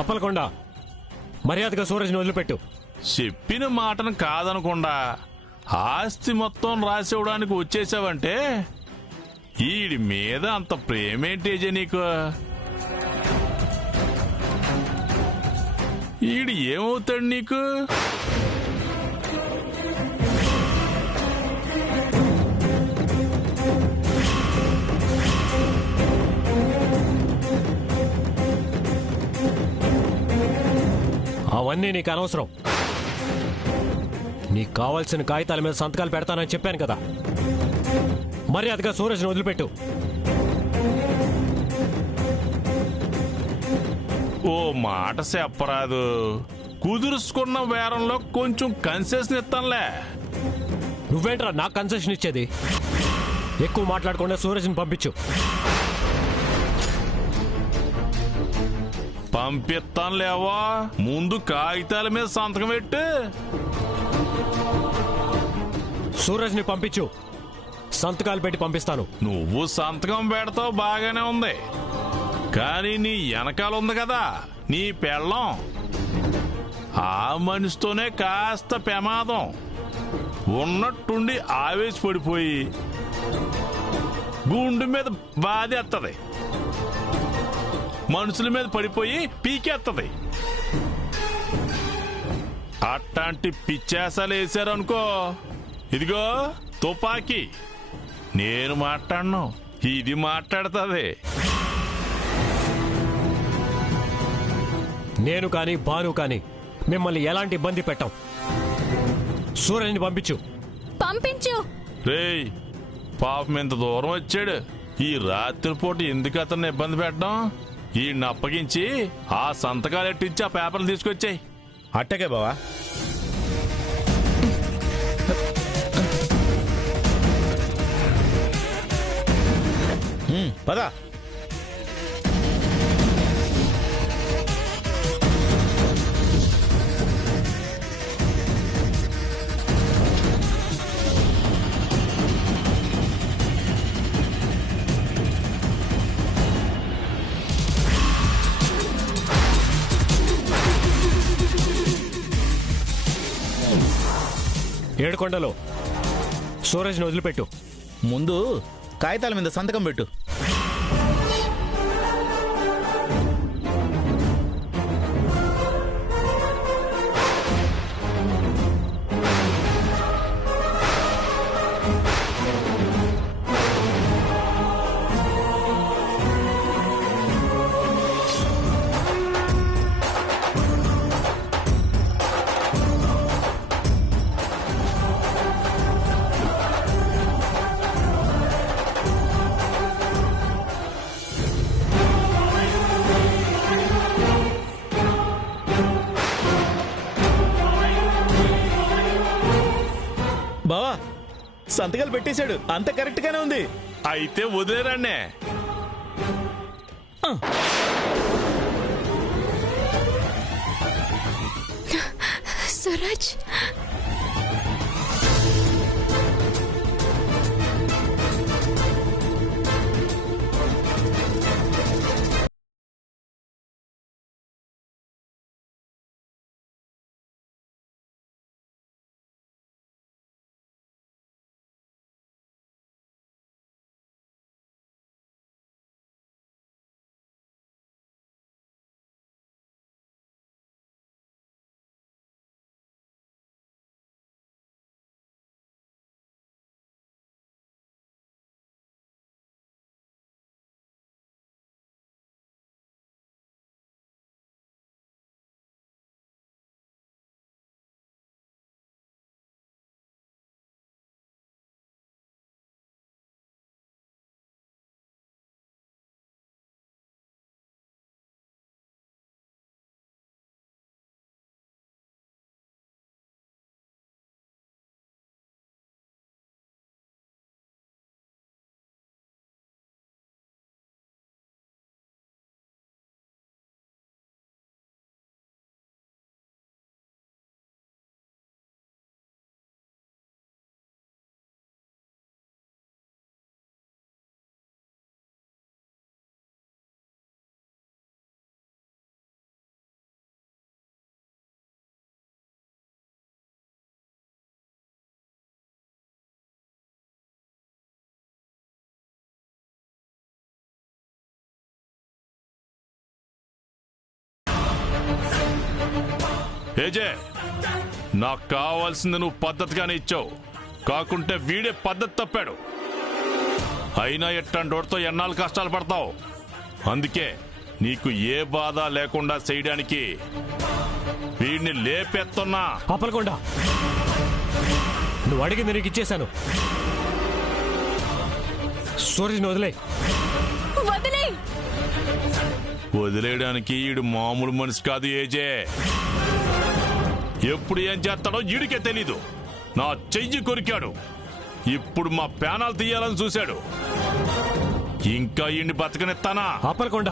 అప్పలకొండ మర్యాదగా సూరజ్ని వదిలిపెట్టు. చెప్పిన మాటను కాదనకుండా ఆస్తి మొత్తం రాసివ్వడానికి వచ్చేసావంటే ఈడి మీద అంత ప్రేమేంటేజే నీకు? ఈడు ఏమవుతాడు నీకు? అవన్నీ నీకు అనవసరం. నీకు కావాల్సిన కాగితాల మీద సంతకాలు పెడతానని చెప్పాను కదా. మర్యాదగా సూరజ్ని వదిలిపెట్టు. ఓ మాట చెప్పరాదు. కుదుర్చుకున్న బేరంలో కొంచెం కన్సెషన్ ఇస్తానులే. నువ్వేంట్రా నాకు కన్సెషన్ ఇచ్చేది? ఎక్కువ మాట్లాడకుండా సూరజ్ని పంపించు. పంపిస్తానులేవా, ముందు కాగితాల మీద సంతకం పెట్టు. సూరజ్ని పంపించు. సంతకాలు పెట్టి పంపిస్తాను. నువ్వు సంతకం పెడతావు బాగానే ఉంది, కానీ నీ వెనకాల ఉంది కదా నీ పెళ్ళం, ఆ మనిషితోనే కాస్త ప్రమాదం. ఉన్నట్టుండి ఆవేశపడిపోయి గుండు మీద బాధేత్తది, మనుషుల మీద పడిపోయి పీకేత్తది. అట్లాంటి పిచ్చేసాలు వేసారనుకో, ఇదిగో తుపాకీ, నేను మాట్లాడను, ఇది మాట్లాడుతుంది. నేను కానీ భాను కానీ మిమ్మల్ని ఎలాంటి ఇబ్బంది పెట్టాం. సూరజ్ని పంపించు. పంపించు. రేయ్, పాపం ఇంత దూరం వచ్చాడు, ఈ రాత్రిపూట ఎందుకు అతన్ని ఇబ్బంది పెట్టడం? ఈయన్ని అప్పగించి ఆ సంతకాలు ఎట్టించి ఆ పేపర్లు తీసుకొచ్చాయి. అట్టకే బావా. పదా. ఏడుకొండలో సూరజ్ని వదిలిపెట్టు. ముందు కాగితాల మీద సంతకం పెట్టు. బావా, సంతకాలు పెట్టేశాడు, అంత కరెక్ట్ గానే ఉంది. అయితే వదిలేరండి. సూరజ్, ఏజే నాకు కావాల్సింది నువ్వు పద్ధతిగానే ఇచ్చావు, కాకుంటే వీడే పద్ధతి తప్పాడు. అయినా ఎట్టంటోడితో ఎన్నాళ్ళు కష్టాలు పడతావు. అందుకే నీకు ఏ బాధ లేకుండా చేయడానికి వీడిని లేపెత్తున్నా. అప్పలకొండ, నువ్వు అడిగింది నీకు ఇచ్చేశాను. సూరజ్ని వదిలే. వదిలేయడానికి ఈడు మామూలు మనిషి కాదు ఏజే. ఎప్పుడు ఏం చేస్తాడో ఈడికే తెలీదు. నా చెయ్యి కొరికాడు, ఇప్పుడు మా ప్యానాలు తీయాలని చూశాడు. ఇంకా ఈయన్ని బతకనెత్తానా? అప్పలకొండ,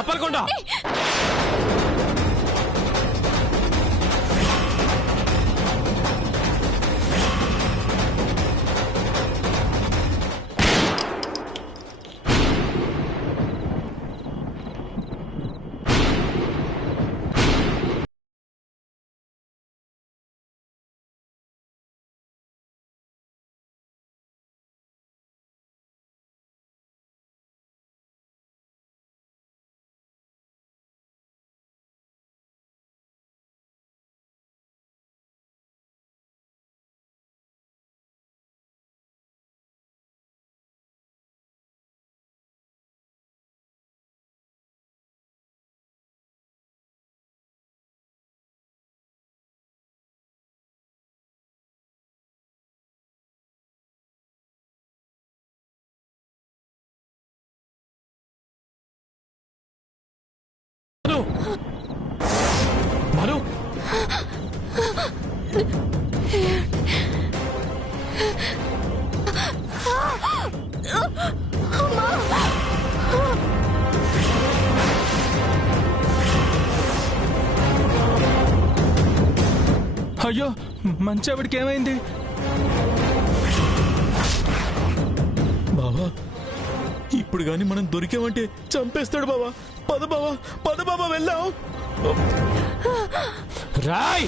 అప్పలకొండ, మను, అయ్యో మంచావిడికి ఏమైంది? బావా, ఇప్పుడు గాని మనం దొరికామంటే చంపేస్తాడు బావా. పద బావా, పద బావా, వెళ్దాం. రాయ్.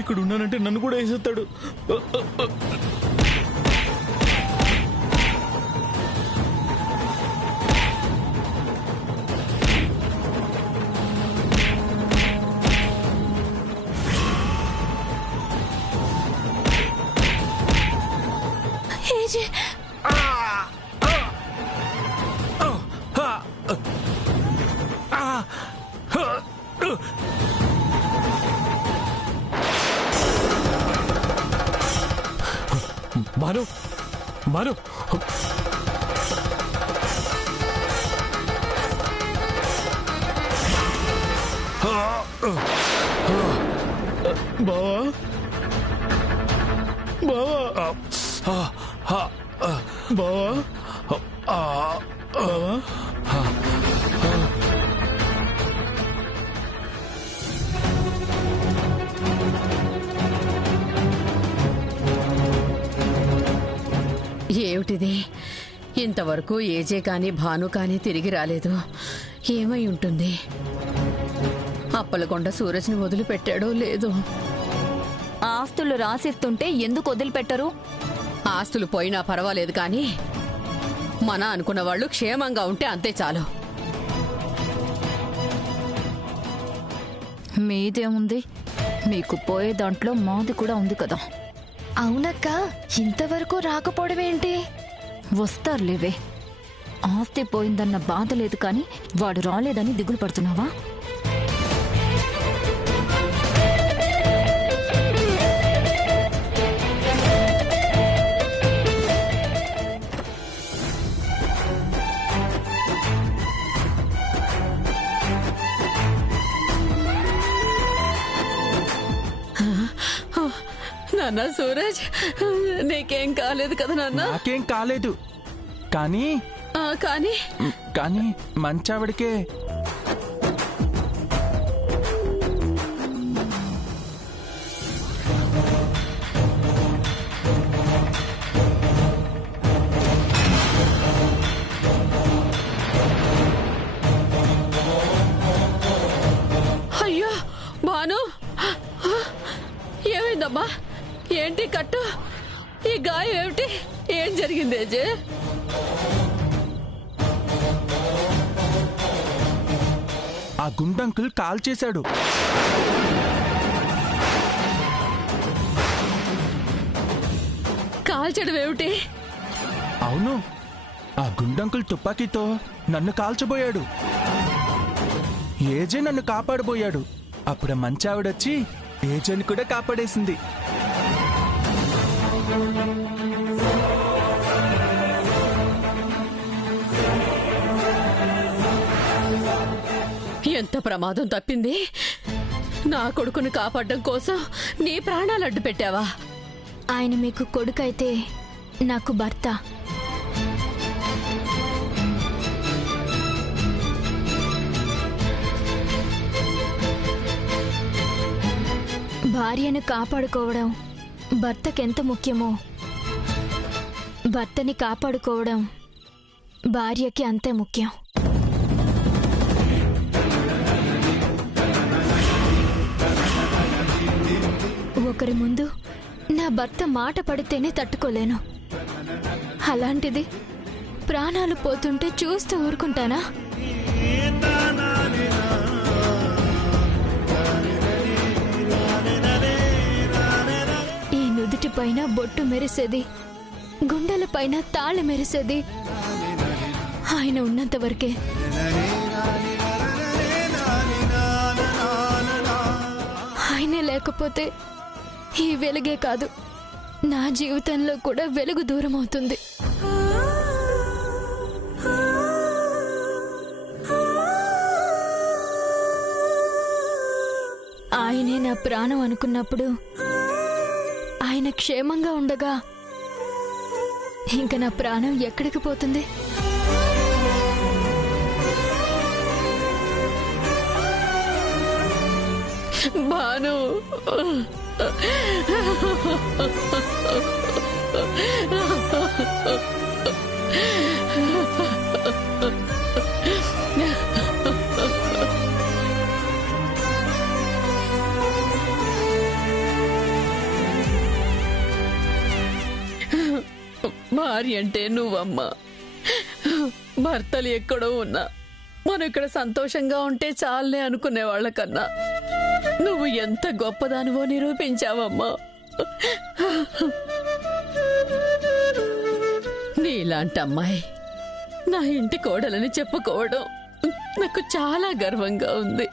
ఇక్కడ ఉన్నానంటే నన్ను కూడా వేసేస్తాడు. మను, మను, బావా, బావా, బావా, బావా. ఏమిటిది? ఇంతవరకు ఏజే కాని భాను కాని తిరిగి రాలేదు. ఏమై ఉంటుంది? అప్పలకొండ సూరజ్ని వదిలిపెట్టాడో లేదో. ఆస్తులు రాసిస్తుంటే ఎందుకు వదిలిపెట్టరు? ఆస్తులు పోయినా పర్వాలేదు కానీ మన అనుకున్న వాళ్ళు క్షేమంగా ఉంటే అంతే చాలు. మీదేముంది? మీకు పోయే దాంట్లో మాది కూడా ఉంది కదా. అవునక్క, ఇంతవరకు రాకపోవడమేంటి? వస్తారులేవే. ఆస్తి పోయిందన్న బాధ లేదు కానీ వాడు రాలేదని దిగులు పడుతున్నావా? నాన్న సూరజ్, నీకేం కాలేదు కదా నాన్న? నాకేం కాలేదు కానీ కానీ కానీ మంచావిడికే. అయ్యో భాను, ఈ గాయం ఏమిటి? ఏం జరిగింది అజయ్? ఆ గుండంకుల్ కాల్ చేశాడు. కాల్చడం ఏమిటి? అవును, ఆ గుండంకుల్ తుపాకీతో నన్ను కాల్చబోయాడు. ఏజే నన్ను కాపాడబోయాడు. అప్పుడు మంచావిడొచ్చి ఏజేని కూడా కాపాడేసింది. ఎంత ప్రమాదం తప్పింది. నా కొడుకుని కాపాడడం కోసం నీ ప్రాణాలు అడ్డు పెట్టావా? ఆయన మీకు కొడుకైతే నాకు భర్త. భార్యను కాపాడుకోవడం భర్తకెంత ముఖ్యమో, భర్తని కాపాడుకోవడం భార్యకి అంతే ముఖ్యం. ఒకరి ముందు నా భర్త మాట పడితేనే తట్టుకోలేను. అలాంటిది ప్రాణాలు పోతుంటే చూస్తూ ఊరుకుంటానా? ఈ నుదుటి పైన బొట్టు మెరిసేది, గుండెల పైన తాళి మెరిసేది ఆయన ఉన్నంత వరకే. ఆయనే లేకపోతే ఈ వెలుగే కాదు, నా జీవితంలో కూడా వెలుగు దూరం అవుతుంది. ఆయనే నా ప్రాణం అనుకున్నప్పుడు, ఆయన క్షేమంగా ఉండగా ఇంకా నా ప్రాణం ఎక్కడికి పోతుంది? భాను, భార్య అంటే నువ్వమ్మా. భర్తలు ఎక్కడో ఉన్నా మనం ఇక్కడ సంతోషంగా ఉంటే చాలే అనుకునే వాళ్ళకన్నా నువ్వు ఎంత గొప్పదానివో నిరూపించావమ్మా. నీలాంటి అమ్మాయి నా ఇంటి కోడలని చెప్పుకోవడం నాకు చాలా గర్వంగా ఉంది.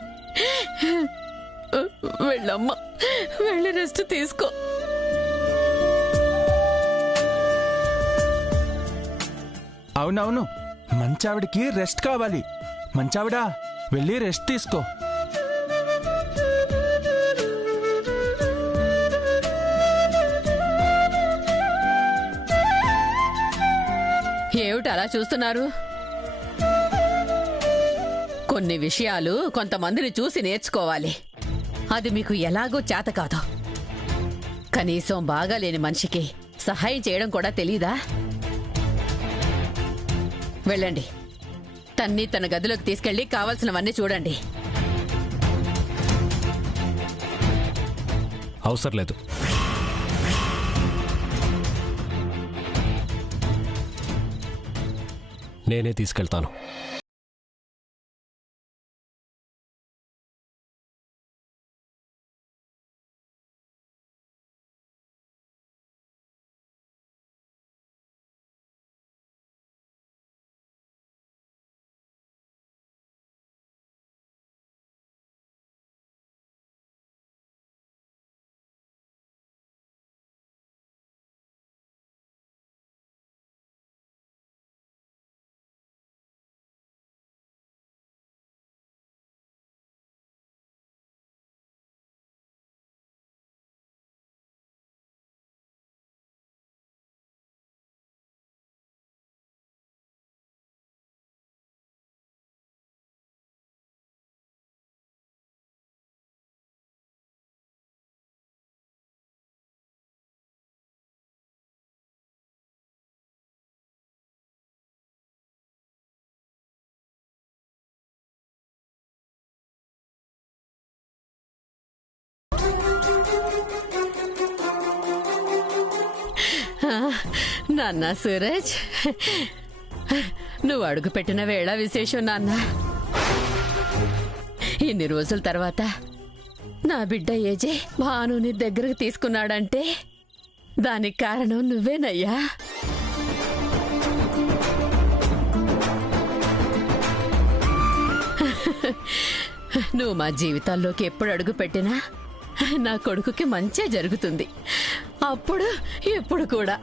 వెళ్ళమ్మా, వెళ్ళి రెస్ట్ తీసుకో. అవునవును, మంచావిడికి రెస్ట్ కావాలి. మంచావిడా, వెళ్ళి రెస్ట్ తీసుకో. ఏమిటి అలా చూస్తున్నారు? కొన్ని విషయాలు కొంతమందిని చూసి నేర్చుకోవాలి. అది మీకు ఎలాగో చేత కాదు. కనీసం బాగాలేని మనిషికి సహాయం చేయడం కూడా తెలీదా? వెళ్ళండి, తన్ని తన గదిలోకి తీసుకెళ్లి కావాల్సినవన్నీ చూడండి. అవసరం లేదు. నేనే తీసుకెళ్తాను. నాన్న సూరజ్, నువ్వు అడుగు పెట్టిన వేళ విశేషం నాన్న. ఇన్ని రోజుల తర్వాత నా బిడ్డ ఏజే భానుని దగ్గరకు తీసుకున్నాడంటే దానికి కారణం నువ్వేనయ్యా. నువ్వు మా జీవితాల్లోకి ఎప్పుడు అడుగు పెట్టినా నా కొడుకుకి మంచే జరుగుతుంది. అప్పుడు ఎప్పుడు కూడా.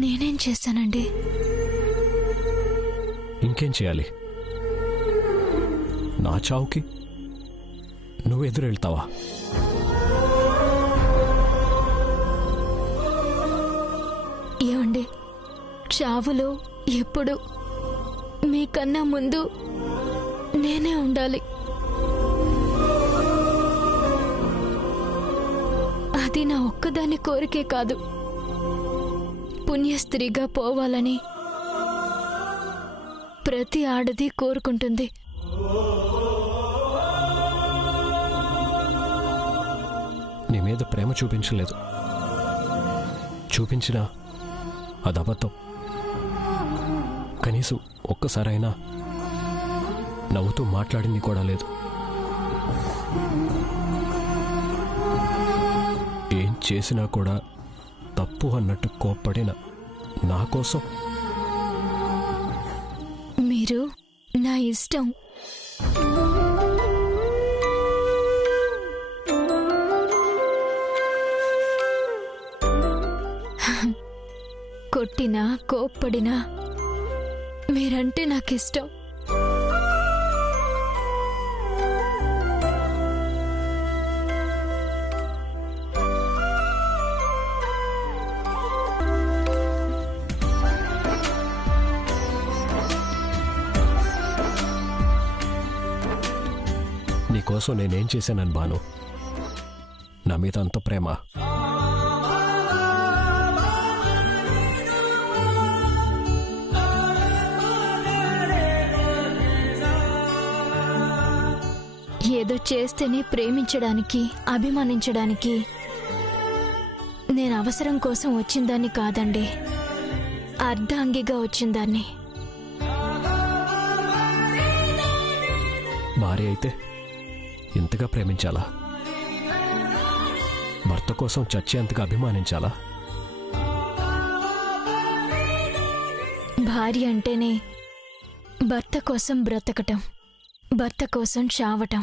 నేనేం చేశానండి? ఇంకేం చేయాలి? నా చావుకి నువ్వు ఎదురెళ్తావా? ఏమండి, చావులో ఎప్పుడు మీకన్నా ముందు నేనే ఉండాలి. అది నా ఒక్కదాని కోరికే కాదు. పుణ్యస్త్రీగా పోవాలని ప్రతి ఆడది కోరుకుంటుంది. నీ మీద ప్రేమ చూపించలేదు. చూపించినా అది అబద్ధం. కనీసం ఒక్కసారైనా నవ్వుతూ మాట్లాడింది కూడా లేదు. ఏం చేసినా కూడా తప్పు అన్నట్టు కోప్పడిన నా కోసం మీరు నా ఇష్టం. కొట్టినా కోప్పడినా మీరంటే నాకిష్టం. నీకోసం నేనేం చేశానని బాను? నా మీద అంత ప్రేమ. ఏదో చేస్తేనే ప్రేమించడానికి, అభిమానించడానికి నేను అవసరం కోసం వచ్చిందాన్ని కాదండి, అర్ధాంగిగా వచ్చిందాన్ని. భార్య అయితే ఇంతగా ప్రేమించాలా? భర్త కోసం చచ్చేంతగా అభిమానించాలా? భార్య అంటేనే భర్త కోసం బ్రతకటం, భర్త కోసం చావటం.